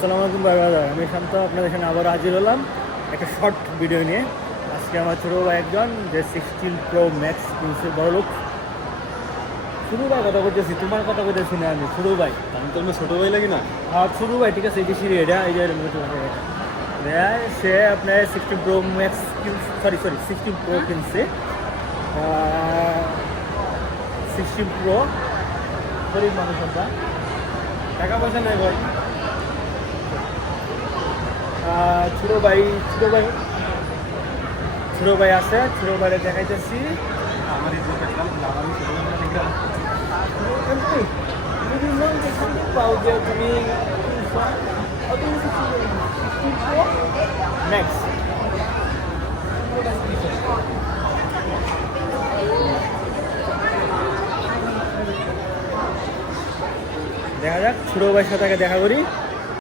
আসসালামু আলাইকুম বারবার আমি শান্ত আপনাদের এখানে আবার হাজির হলাম একটা শর্ট ভিডিও নিয়ে। আজকে আমার ছোটো ভাই একজন যে 16 Pro Max কিনছে বড় লোক। ছোটো ভাই কথা বলতেছি, তোমার কথা বলতেছি না আমি। ছোটো ভাই, আমি তো ছোট ভাই লাগি না। হ্যাঁ ছোটো ভাই, ঠিক আছে। এই যে সিঁড়ি এটা, এই যে সে আপনার 16 Pro Max সরি 16 Pro কিনছে। 16 Pro গরিব মানুষ আমরা, টাকা পয়সা নেই ভাই। ছোটো ভাই আছে, ছোটো ভাইরে দেখাইতেছি। আমার এই দোকান আমি ছোট ভাই দেখলাম। পাও যে তুমি ম্যাক্স দেখা যাক, ছোটো ভাইয়ের সাথে আগে দেখা করি।